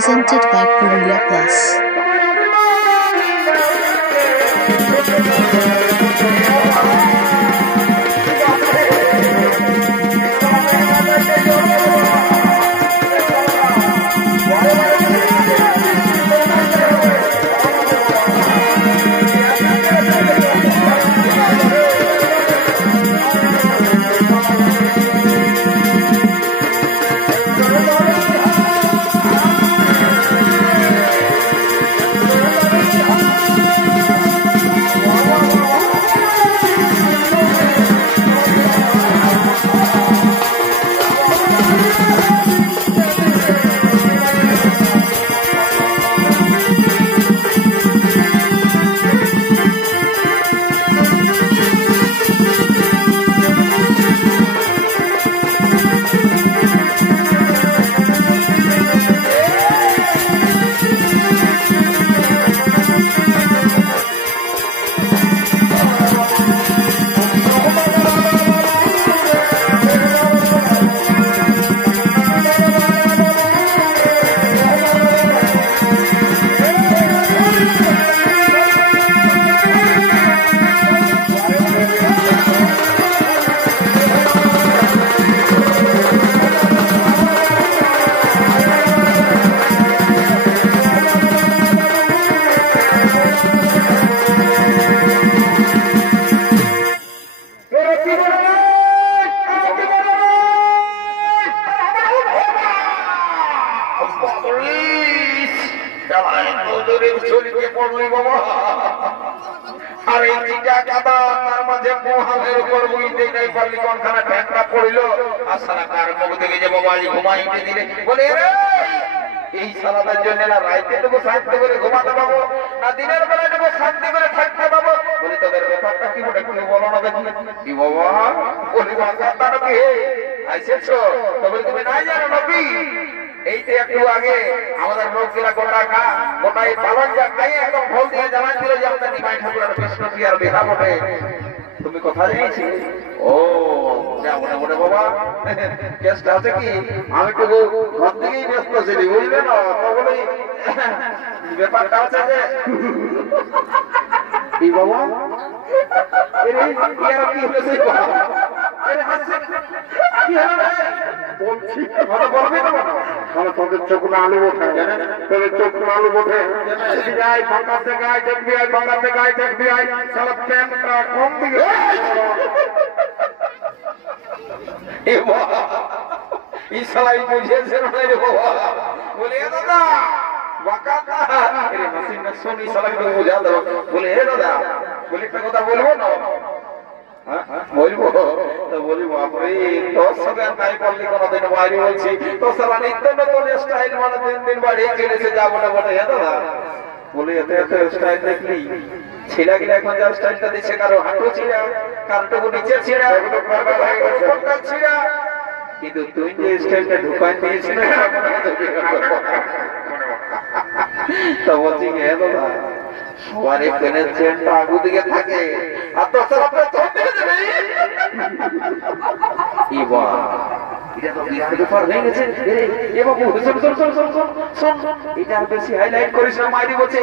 presented by Purulia Plus. তুমি কথা জানিয়েছি ও মনে মনে বাবা কেসটা আছে কি আমি তো ঘর থেকেই ব্যস্ত ছিলি বুঝলে না তখনই ব্যাপারটা আছে যে কি বাবা কি হয়েছে কি হলো বলছি কথা বলবি না তাহলে তোদের চোখ না আলু ওঠে তোদের চোখ না আলু ওঠে যাই ফাঁকা থেকে আয় দেখবি আয় বাংলা থেকে আয় দেখবি আয় সারা প্যান্টটা কম দিকে ইসালাই বুঝিয়েছে না রে বাবা বলে দাদা ওয়াকাতা আরে হাসিন না শুনি সালাই তো বুঝা দাও বলে হে দাদা বলে একটা কথা বলবো না বলবো তো বলি বাপরে তোর সঙ্গে নাই করলি কোনোদিন বাইরে বলছি তো সালা নিত্য নতুন স্টাইল মানে দিন দিন বাড়িয়ে চলেছে যাবো না বলে হে দাদা বলে এত এত স্টাইল দেখলি ছিলা গিলা এখন যা স্টাইলটা দিচ্ছে কারো হাঁটু ছিঁড়া কারোটুকু নিচে ছিঁড়া ছিঁড়া কিন্তু তুই যে স্টাইলটা ঢুকাই দিয়েছিল তো বলছি হে দাদা সবারই পেনের চেনটা আগু দিকে থাকে আর তো আপনার এটা তো বিরাট ব্যাপার হয়ে গেছে এ বাবু এটা বেশি হাইলাইট করিস না মাইরি বলছে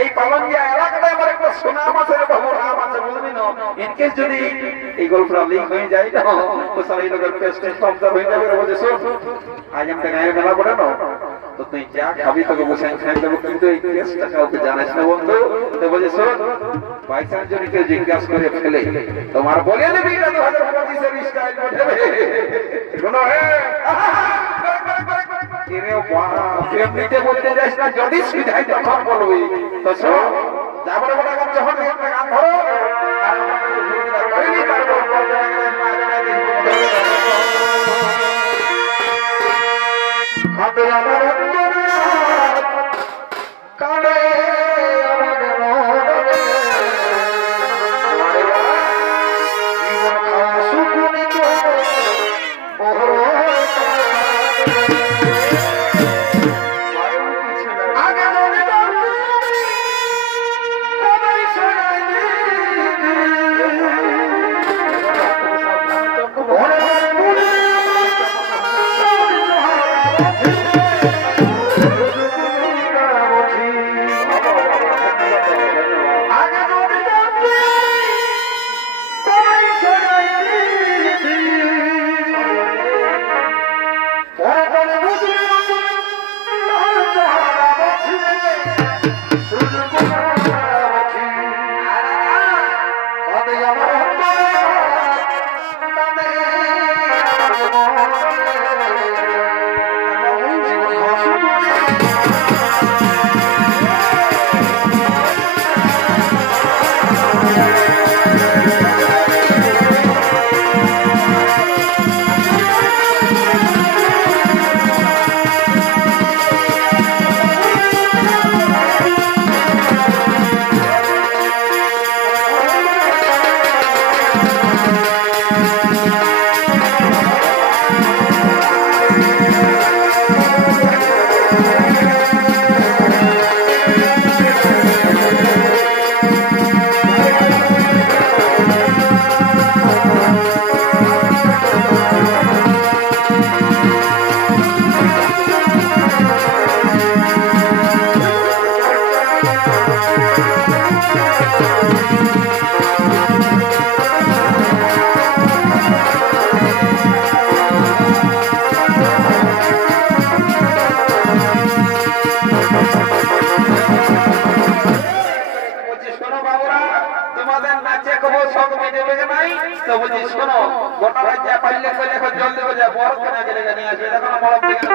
এই পালঞ্জা এলাকাটায় আমার একটা সুনাম আছে বাবু নাম আছে বুঝলি না ইনকেস যদি এই গল্পটা লিক হয়ে যায় না তো সারা লোকের পেস্টেজ কমজোর হয়ে যাবে বলছে শোন আজ আমি গায়ে মেলা পড়ে না তো তুই যা খাবি তোকে বসে খাই দেবো কিন্তু এই কেসটা কাউকে জানাস না বন্ধু তো বলছে শোন বাই চান্স যদি কেউ জিজ্ঞাসা করে ফেলে তোমার বলে দেবি না 2025 স্টাইল কোনো এমনিতে বলতে যাস না যদি সুবিধাই তখন বলবি তো শোন যাবো বলে যখন গান ধরো তুমি দেবে যে নাই তো বলছি শোনো গোটা ভাই যা পাইলে কইলে এখন জলদি করে যা বড় কেনা গেলে নিয়ে আসবে দেখো না বড় দিকে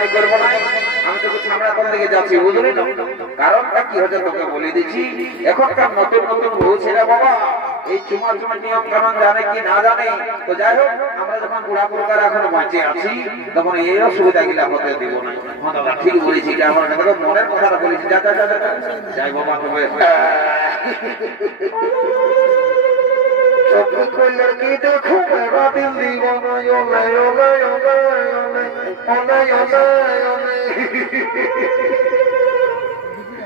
দেরি করবো না, আমি তোকে ছামড়া কোন দিকে যাচ্ছি বুঝলি না? কারণটা কি হচ্ছে তোকে বলে দিচ্ছি। এখনকার নতুন নতুন বউ ছেলে বাবা এই চুমা চুমা নিয়ম কানুন জানে কি না জানে। তো যাই হোক, আমরা যখন বুড়া পুরকার এখন বাঁচে আছি তখন এই অসুবিধা গুলা হতে দিব না। ঠিক বলেছি, আমার মনের কথাটা বলেছি। যা যা যা যাই বাবা তবে लड़की देखो मेरा दिल दीवाना योले योले योले योले योले योले।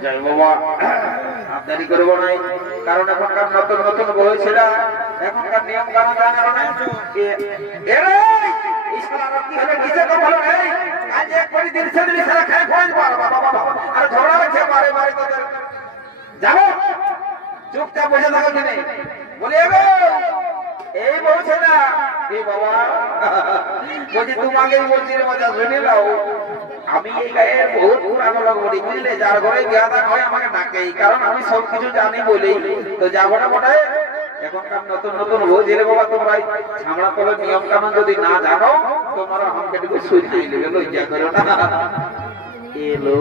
जय बाबा आप देरी करबो নাই, কারণ এখনকার নতুন নতুন বউ ছেলে এখনকার নিয়ম কানুন জানে না। এরে ইসলাম কি হলো নিচে তো বলো এই আজ এক পরি দিন সে দিন সারা খায় খোঁজ বাবা বাবা আর ঝগড়া হচ্ছে মারে মারে তোদের যাও চুপচাপ বসে থাকো কিনে বলে এগো এই বলছে না এই বাবা বলছি তোমাকে বলছি রে মজা শুনে নাও। আমি এই গায়ে বহুত পুরানো লোক বলি বুঝলে, যার ঘরে বিয়া দান হয় আমাকে ডাকেই, কারণ আমি সবকিছু জানি বলেই। তো যা গোটা গোটায় এখনকার নতুন নতুন বলছি রে বাবা, তোমরা ছামড়া তলের নিয়ম কানুন যদি না জানো তোমরা আমাকে একটু সুইতে নেবে লজ্জা করো না। এলো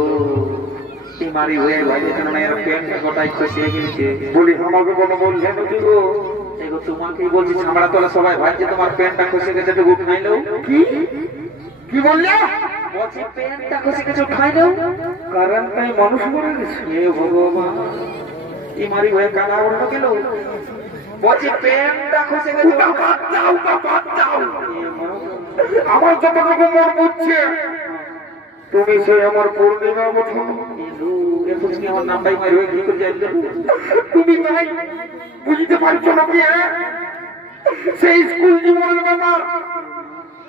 মারি হয়ে ভাই এখানে এর পেট গোটাই খসিয়ে গেছে বলি আমাকে কোনো বলছে নাকি গো? এগো তোমাকেই বলছি ছামড়া তলে সবাই ভাই যে তোমার প্যান্টটা খসে গেছে একটু উঠাই নাও। কি কি বললে? বলছি প্যান্টটা খসে গেছে উঠাই নাও। কারণ তাই মানুষ মরে গেছে। এ ভগবান এই মারি হয়ে কালা উঠলো গেল। বলছি প্যান্টটা খসে গেছে বাদ দাও বাদ দাও। আমার যতটুকু মন বুঝছে তুমি সে আমার পূর্ণিমা মতো আমার নামটাই মারি হয়ে কি করে যাই তুমি তাই বুঝতে পারছো না কি? সেই স্কুল জীবনের ব্যাপার।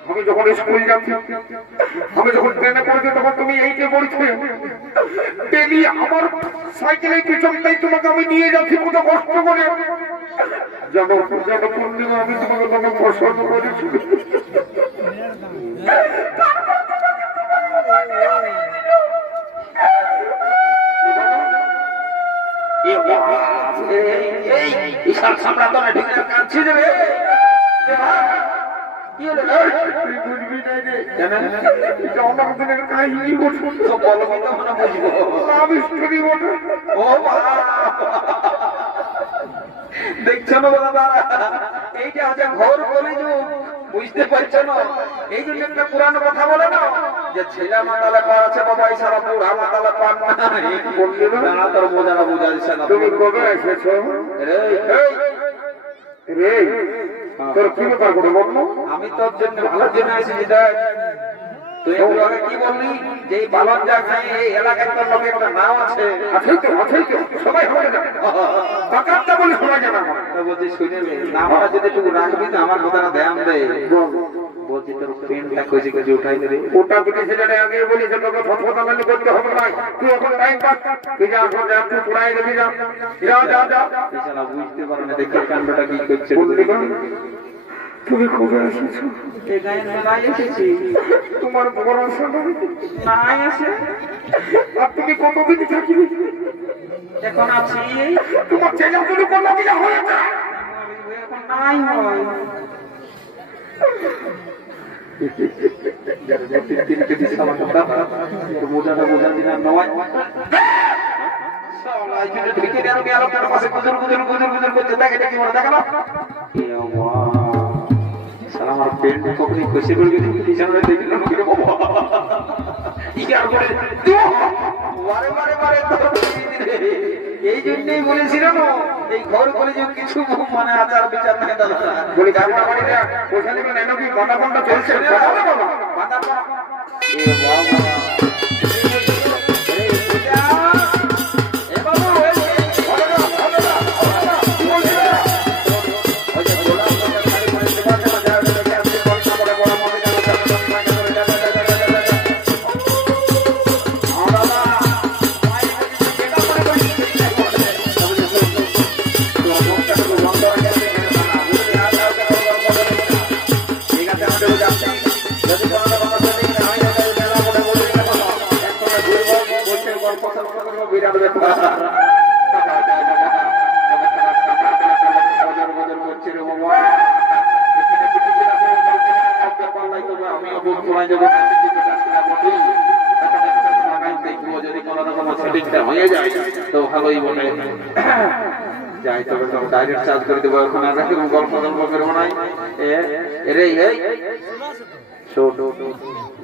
আমি যখন স্কুল যাচ্ছি, আমি যখন ট্রেনে পড়েছি তখন তুমি এইটে পড়ছে ডেলি আমার সাইকেলের পিছনটাই তোমাকে আমি নিয়ে যাচ্ছি কত কষ্ট করে। যখন পূর্ণিমা আমি তোমাকে তখন পছন্দ করেছি। দেখছো না দাদা, এইটা হচ্ছে ঘোর কলিযুগ, বুঝতে পারছো না? এই জন্য একটা পুরানো কথা বলে না যে ছেলে মাতালে পা আছে বাবা, এই সারা বুড়া মাতালে পান না। তোর বোঝারা বোঝা দিচ্ছে না। তুমি কবে এসেছো রে? তোর কি ব্যাপার করে বললো? আমি তোর জন্য ভালোর জন্য এসেছি। দেখ তুই একটু আগে কি বললি যে এই বালন যা খায় এই এলাকার তোর লোকের একটা নাম আছে। আছেই তো সবাই হবে না বাকাতটা বলে শোনা যাবে না। বলছি শুনে নামটা যদি তুই রাখবি তো আমার কথাটা ধ্যান দে। বলছি তোর পেনটা খুঁজে খুঁজে উঠাই দে। ওটা বিদেশে জানে আগে বলি যে তোকে ফটফটা মানে করতে হবে না। তুই এখন টাইম পাস, তুই যা এখন যা তুই পুরাই দেবি। যা যা যা যা শালা বুঝতে পারে না দেখি কাণ্ডটা কি করছে। তুমি কবে এসেছো? এই গায়ে মেলায় এসেছি। তোমার বড় নাই আছে। আর তুমি কতদিন থাকবি? এখন আছি। তোমার ছেলে যদি কোনো কিছু হয়েছে এখন নাই হয়। বোঝাটা বোঝা দিন নয় আমার পেন্ট কখনই খুশি করে এই জন্যই বলেছিলাম এই ঘর করে যে কিছু মানে আচার বিচার নাই দাদা বলি চলছে। আমি তো ভালোই বলে যাই তবে তো ডাইরেক্ট চার্জ করে দেবো এখন আর গল্প করবো নাই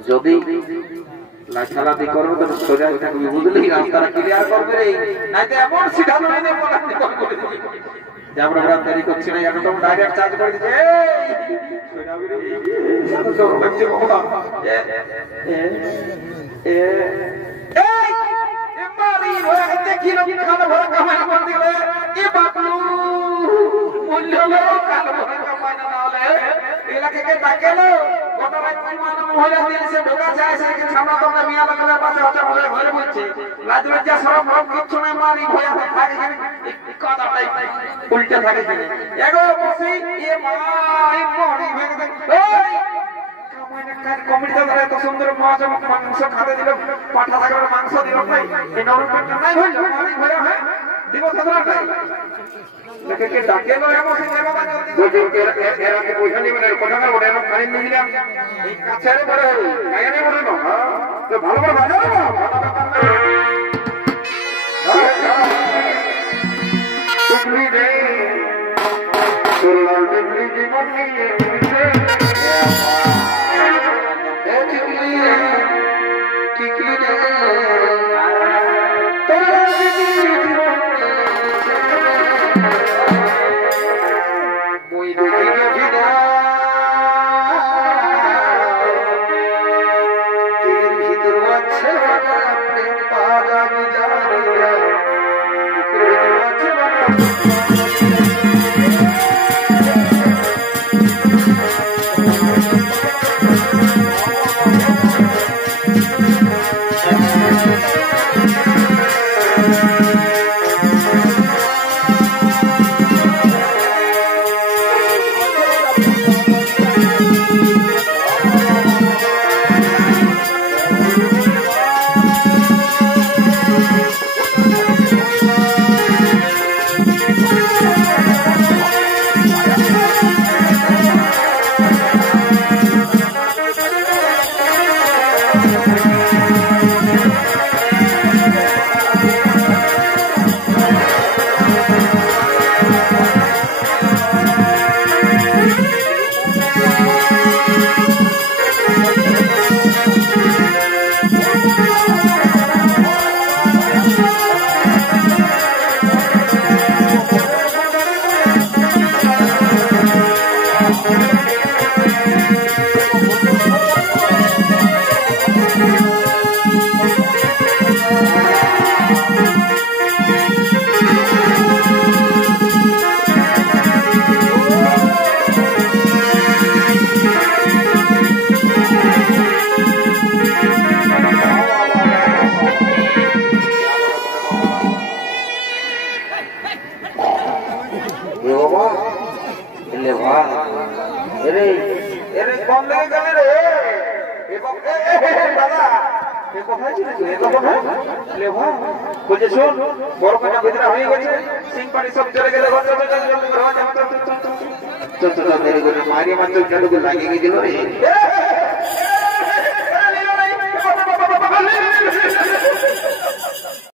যদি লাঠালাঠি করবো তো সোজা থাকবি বুঝলি রাস্তাটা ক্লিয়ার করবে নাই তো এমন সিধা নয় আমরা রাস্তারি করছি না এখন তো ডাইরেক্ট চার্জ করে দিচ্ছে উল্টে থাকে এত সুন্দর মাংস খাতে দিল পাঠা থাকবে মাংস দিল নাই নাই দিব ডাকে পয়সা নিবেন কথা না ওটা খাই নিলাম কাছে বড় ভালো করে বাজাবো মারি মাত্র লাগে গেছিল রে